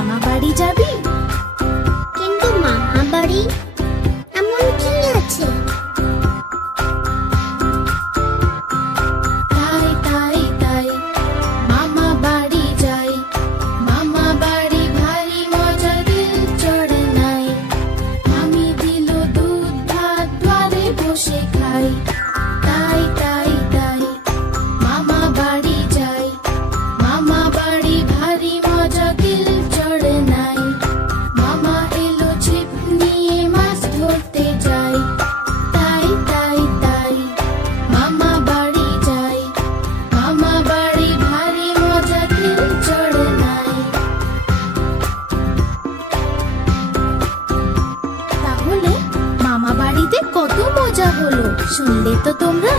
মামা বাড়ি যাবি? কিন্তু মামা বাড়ি এমন কি আছে? Thank you. যাই। মামা বাড়ি ভারী মজা চড়ে নাই। আমি বসে খাই। শুনলে তো তোমরা